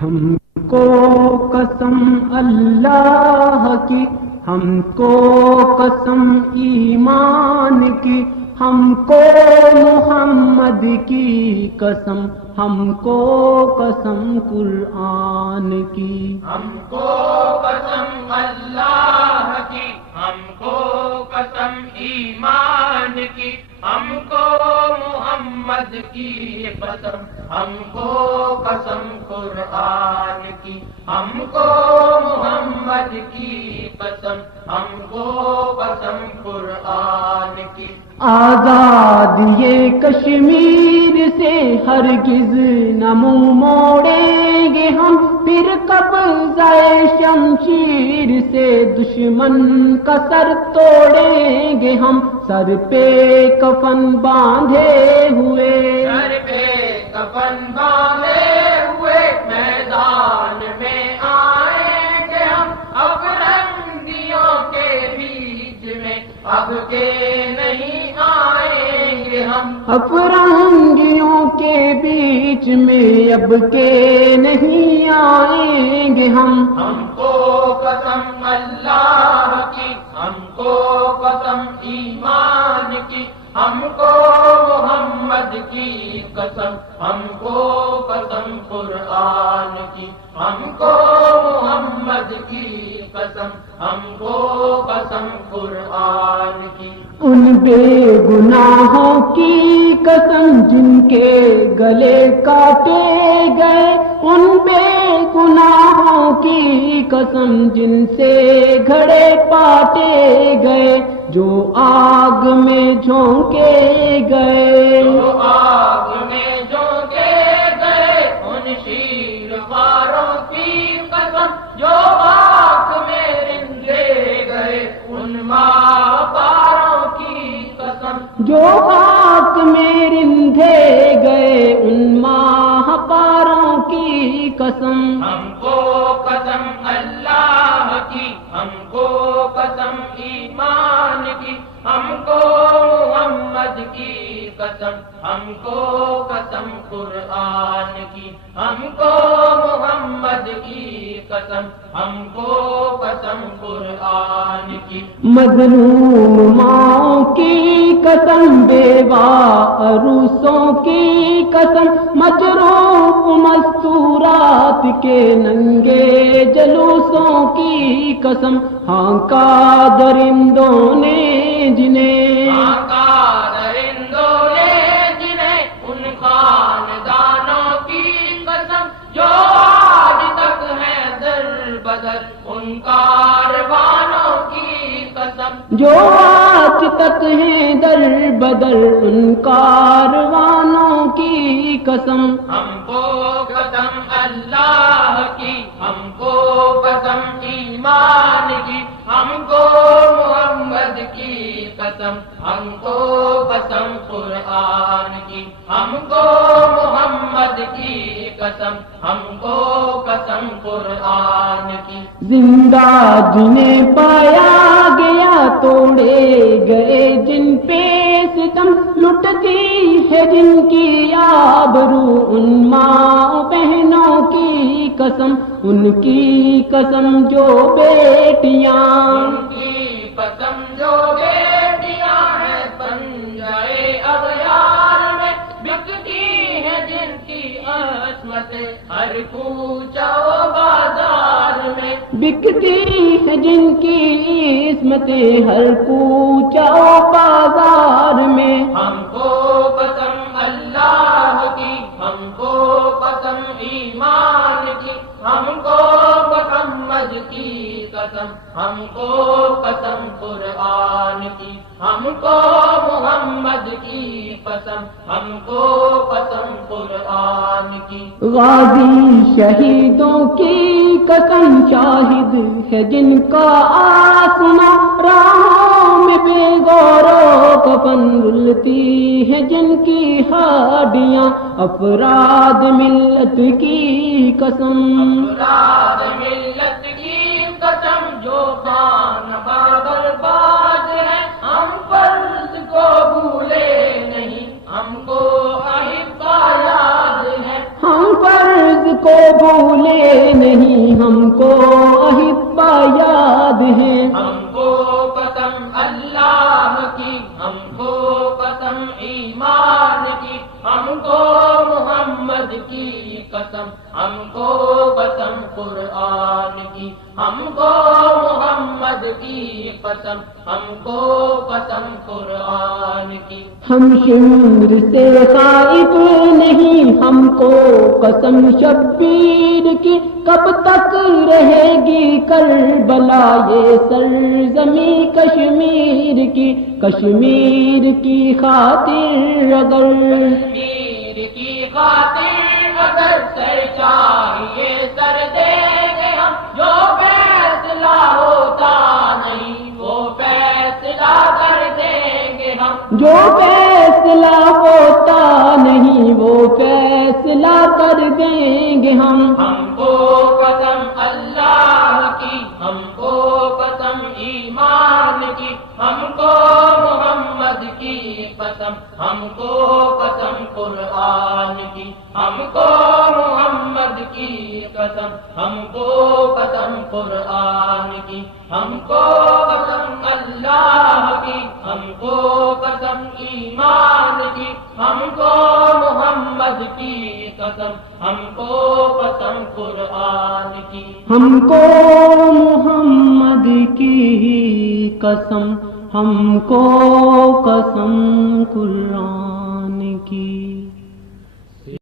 ہم کو قسم اللہ کی، ہم کو قسم ایمان کی، ہم کو محمد کی قسم، ہم کو قسم قرآن کی، ہم کو قسم اللہ کی، ہم کو قسم ایمان کی، ہم کو محمد کی قسم، ہم کو قسم قرآن کی، ہم کو محمد کی قسم، ہم کو قسم قرآن کی۔ آزاد یہ کشمیر سے ہرگز نہ منہ موڑیں گے ہم، پھر قبضہ شمشیر سے دشمن کا سر توڑیں گے ہم، سر پہ کفن باندھے ہوئے، سر پہ کفن باندھے ہوئے میدان میں آئیں گے ہم، افرنگیوں کے بیچ میں اب کے نہیں آئیں گے ہم، افرنگیوں کے بیچ میں اب کے نہیں آئیں گے ہم کو قسم اللہ کی، ہم کو قسم ایمان کی، ہم کو محمد کی قسم، ہم کو قسم قرآن کی، ہم کو محمد کی قسم، ہم کو قسم قرآن کی۔ ان بے گناہوں کی قسم جن کے گلے کاٹے گئے، ان بے گناہوں کی قسم جن سے گھڑے پاٹے گئے، جو آگ میں جھونکے گئے، جو آگ میں جھونکے گئے، ان شیر خواروں کی قسم، جو آگ میں رندے گئے، ان ماں پاروں کی قسم، جو خاک میں رندھے گئے، ان ماہ پاروں کی قسم، ہم کو قسم اللہ کی، ہم کو قسم ایمان کی، ہم کو محمد کی قسم، ہم کو قسم قرآن کی، ہم کو محمد کی قسم، ہم کو قسم قرآن کی۔ مظلوم ماؤں کی قسم، بیوہ عروسوں کی قسم، مجروح مستورات کے ننگے جلوسوں کی قسم، ہانکا درندوں نے جنہیں، آقا درندوں نے جنہیں، ان خاندانوں کی قسم، جو آج تک ہیں در بدر، ان کاروانوں کی قسم، جو آج تک ہیں در بدر، ان کاروانوں کی قسم، ہم کو قسم اللہ کی، ہم کو قسم ایمان کی، ہم کو محمد کی قسم، ہم کو قسم قرآن کی، ہم کو محمد کی قسم، ہم کو قسم قرآن کی۔ زندہ جنہیں پایا گیا، توڑے گئے جن پہ ستم، لٹتی ہے جن کی آبرو، ان ماں بہنوں کی قسم، ان کی قسم جو بیٹیاں، ان کی قسم جو بیٹیاں ہیں پنجائے اغیار میں، بکتی ہیں جن کی عصمتیں ہر کوچہ و بازار میں، بکتی ہے جن کی عصمتیں ہر کوچہ و بازار میں، ہم کو قسم اللہ کی، ہم کو قسم ایمان کی، ہم کو محمد کی قسم، ہم کو قسم قرآن کی، ہم کو محمد کی قسم، ہم کو قسم قرآن کی۔ غازی شہیدوں کی قسم، شاہد ہے جن کا آسماں، راہوں میں بے غور و کفن رلتی ہے جن کی ہڈیاں، افراد ملت کی قسم، افراد ملت کی قسم، جو خان بابر باز ہے، ہم فرض کو بھولے نہیں، ہم کو احبا یاد ہے، ہم فرض کو بھولے نہیں، ہم کو احبا یاد ہیں، ہم کو قسم اللہ کی، ہم کو قسم ایمان کی، ہم کو محمد کی قسم، ہم کو قسم قرآن کی، ہم کو محمد کی قسم، ہم کو قسم قرآن کی۔ ہم شمر سے خائف نہیں، ہم کو قسم شبیر کی، کب تک رہے گی کربلا یہ سرزمیں کشمیر کی، کشمیر کی خاطر اگر کشمیر کی خاطر اگر سر چاہیے سر دیں گے ہم، جو فیصلہ ہوتا نہیں وہ فیصلہ کر دیں گے ہم، جو فیصلہ ہوتا نہیں وہ فیصلہ کر دیں گے ہم۔ ہم کو قسم اللہ کی، ہم کو قسم ایمان کی، ہم کو محمد کی قسم، ہم کو قسم قرآن کی، ہم کو محمد کی قسم، ہم کو قسم قرآن کی، ہم کو قسم اللہ کی، ہم کو قسم ایمان کی، ہم کو محمد کی قسم، ہم کو قسم قرآن کی۔ ہم کو محمد کی قسم، ہم کو قسم قرآن